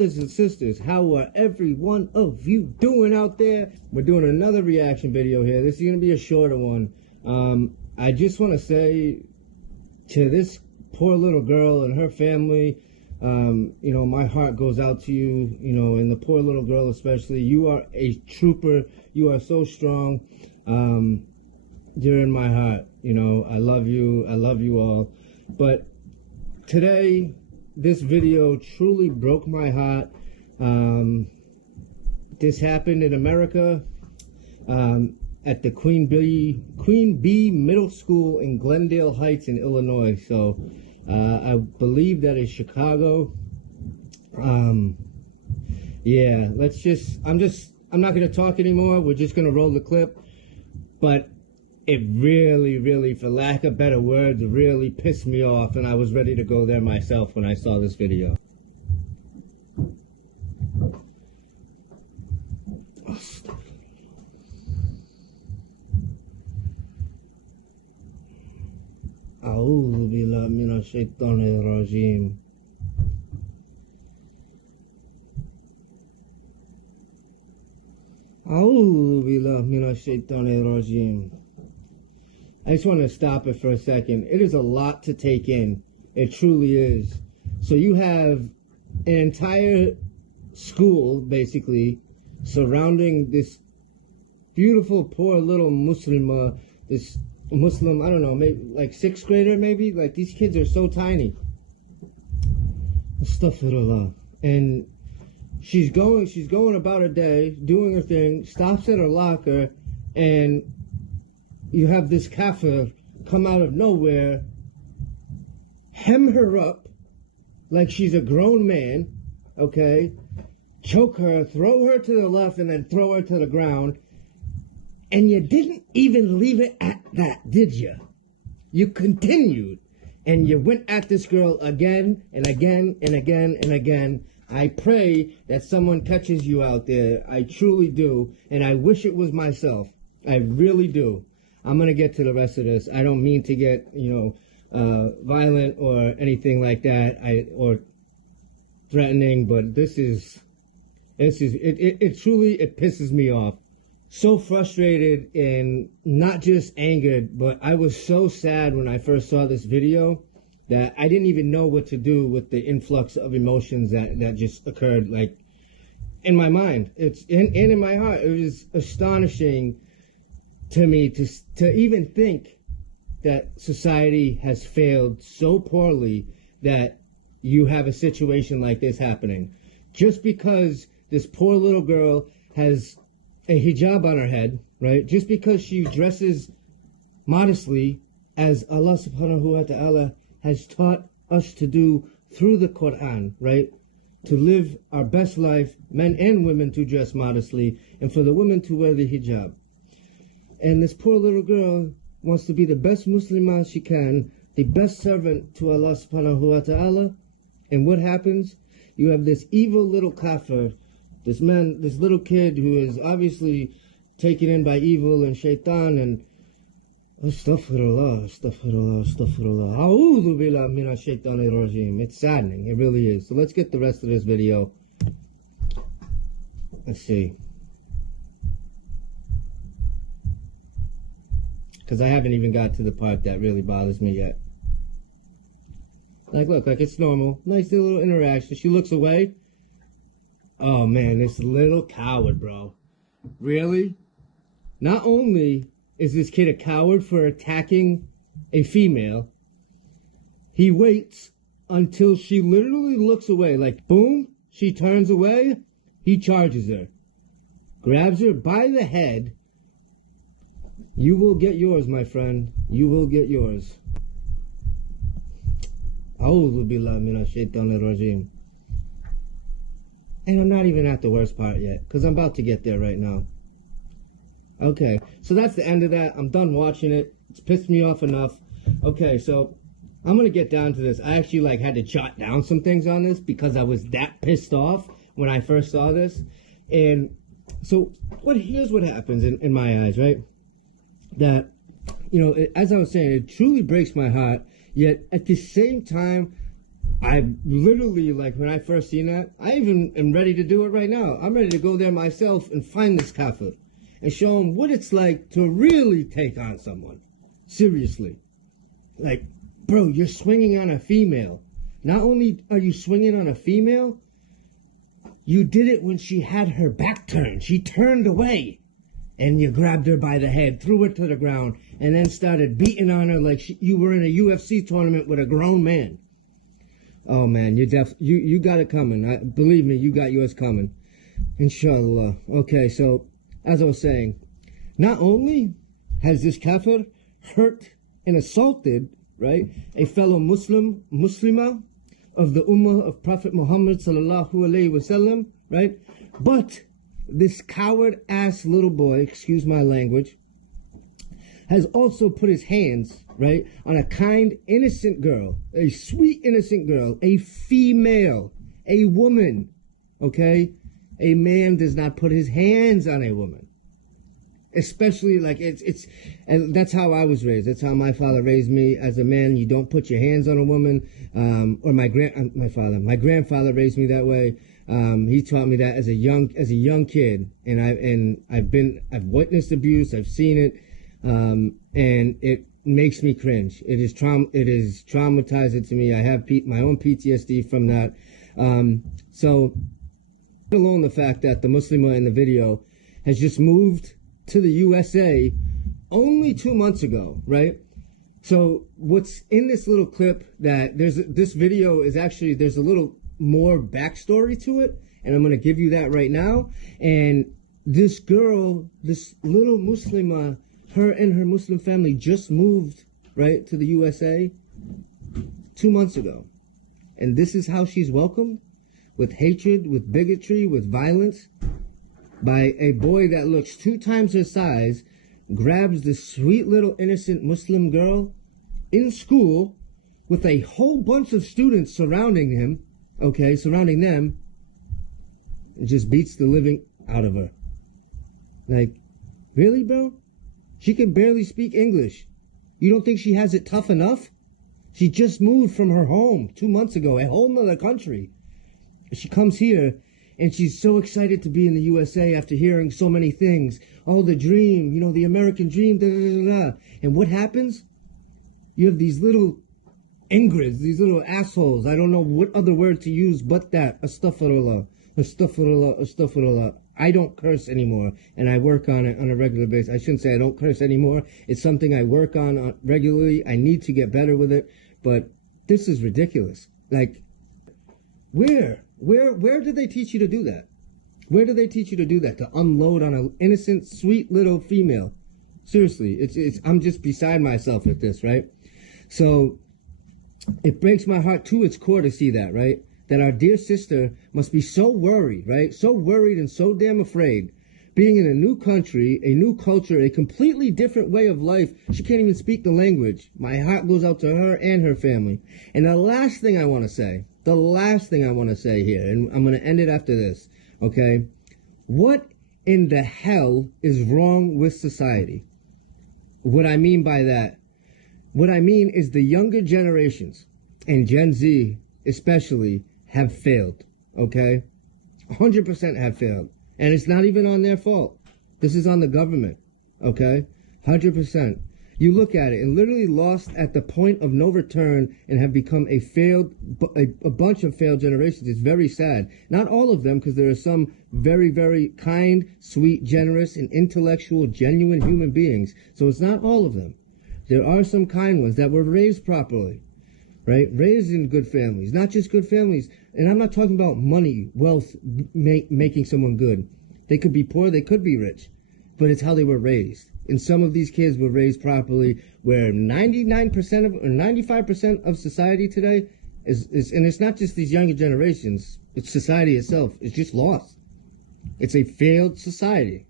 Brothers and sisters, how are every one of you doing out there? We're doing another reaction video here. This is going to be a shorter one. I just want to say to this poor little girl and her family, you know, my heart goes out to you, you know, and the poor little girl especially. You are a trooper. You are so strong. You're in my heart. You know, I love you. I love you all. But today, this video truly broke my heart. This happened in America at the Queen Bee Middle School in Glendale Heights in Illinois. So I believe that is Chicago. Yeah, I'm not going to talk anymore. We're just going to roll the clip. But it really, for lack of better words, really pissed me off, and I was ready to go there myself when I saw this video. A'udhu billahi minash shaitanir rajim. A'udhu billahi minash shaitanir rajim. I just want to stop it for a second. It is a lot to take in. It truly is. So you have an entire school, basically, surrounding this beautiful, poor little Muslimah, this Muslim, I don't know, maybe like 6th grader, maybe? Like, these kids are so tiny. Astaghfirullah. And she's going about her day, doing her thing, stops at her locker, and you have this kafir come out of nowhere, hem her up like she's a grown man, okay, choke her, throw her to the left, and then throw her to the ground. And you didn't even leave it at that, did you? You continued, and you went at this girl again and again and again and again. I pray that someone catches you out there. I truly do, and I wish it was myself. I really do. I'm going to get to the rest of this. I don't mean to get, you know, violent or anything like that, or threatening, but it truly pisses me off. So frustrated and not just angered, but I was so sad when I first saw this video that I didn't even know what to do with the influx of emotions that just occurred, like, in my mind. It's in my heart. It was astonishing to me to even think that society has failed so poorly that you have a situation like this happening. Just because this poor little girl has a hijab on her head, right? Just because she dresses modestly, as Allah subhanahu wa ta'ala has taught us to do through the Quran, right? To live our best life, men and women to dress modestly, and for the women to wear the hijab. And this poor little girl wants to be the best Muslimah she can, the best servant to Allah subhanahu wa ta'ala. And what happens? You have this evil little kafir, this little kid who is obviously taken in by evil and shaitan, and astaghfirullah, astaghfirullah, astaghfirullah. A'udhu billahi minash shaitanir rajim. It's saddening, it really is. So let's get the rest of this video. Let's see. Because I haven't even got to the part that really bothers me yet. Like, look, like it's normal. Nice little interaction. She looks away. Oh, man, this little coward, bro. Really? Not only is this kid a coward for attacking a female, he waits until she literally looks away. Like, boom, she turns away, he charges her. Grabs her by the head. You will get yours, my friend. You will get yours. A'udhu billahi minash shaitanir rajim. And I'm not even at the worst part yet, because I'm about to get there right now. Okay, so that's the end of that. I'm done watching it. It's pissed me off enough. Okay, so I'm going to get down to this. I actually had to jot down some things on this because I was that pissed off when I first saw this. And so here's what happens in my eyes, right? That, you know, as I was saying, it truly breaks my heart. Yet at the same time, I literally, like, when I first seen that, I even am ready to do it right now. I'm ready to go there myself and find this kafir and show him what it's like to really take on someone. Seriously. Like, bro, you're swinging on a female. Not only are you swinging on a female, you did it when she had her back turned. She turned away. And you grabbed her by the head, threw her to the ground, and then started beating on her like you were in a UFC tournament with a grown man. Oh man, you got it coming. Believe me, you got yours coming. Inshallah. Okay, so as I was saying, not only has this kafir hurt and assaulted, right, a fellow Muslimah of the Ummah of Prophet Muhammad sallallahu alaihi wasallam, right, but this coward-ass little boy, excuse my language, has also put his hands, right, on a kind, innocent girl, a sweet, innocent girl, a female, a woman, okay? A man does not put his hands on a woman. Especially, like, and that's how I was raised. That's how my father raised me. As a man, you don't put your hands on a woman. Or my grandfather raised me that way. He taught me that as a young kid, and I've witnessed abuse. I've seen it, and it makes me cringe. It is traumatizing to me. I have my own PTSD from that. So, alone the fact that the Muslimah in the video has just moved to the USA only 2 months ago, right? So what's in this little clip, that this video is actually, there's a little more backstory to it, and I'm going to give you that right now. And this girl, this little Muslimah, her and her Muslim family just moved, right, to the USA 2 months ago. And this is how she's welcomed, with hatred, with bigotry, with violence, by a boy that looks 2 times her size, grabs this sweet little innocent Muslim girl in school with a whole bunch of students surrounding him, okay, surrounding them, and just beats the living out of her. Like, really, bro? She can barely speak English. You don't think she has it tough enough? She just moved from her home 2 months ago, a whole nother country. She comes here, and she's so excited to be in the USA after hearing so many things. Oh, the dream, you know, the American dream, da, da, da, da. And what happens? You have these little ingrates, these little assholes. I don't know what other word to use but that. Astaghfirullah, astaghfirullah, astaghfirullah. I don't curse anymore, and I work on it on a regular basis. I shouldn't say I don't curse anymore. It's something I work on regularly. I need to get better with it, but this is ridiculous. Like, where did they teach you to do that? Where did they teach you to do that? To unload on an innocent, sweet little female? Seriously, I'm just beside myself at this, right? So it breaks my heart to its core to see that, right? That our dear sister must be so worried, right? So worried and so damn afraid. Being in a new country, a new culture, a completely different way of life. She can't even speak the language. My heart goes out to her and her family. And the last thing I want to say here, and I'm going to end it after this, okay? What in the hell is wrong with society? What I mean by that, what I mean is the younger generations, and Gen Z especially, have failed, okay? 100% have failed. And it's not even on their fault. This is on the government, okay? 100%. You look at it and literally lost at the point of no return and have become a bunch of failed generations. It's very sad. Not all of them, because there are some very, very kind, sweet, generous, and intellectual, genuine human beings. So it's not all of them. There are some kind ones that were raised properly, right? Raised in good families, not just good families. And I'm not talking about money, wealth, making someone good. They could be poor, they could be rich, but it's how they were raised. And some of these kids were raised properly, where 99% or 95% of society today is, and it's not just these younger generations, it's society itself. It's just lost. It's a failed society.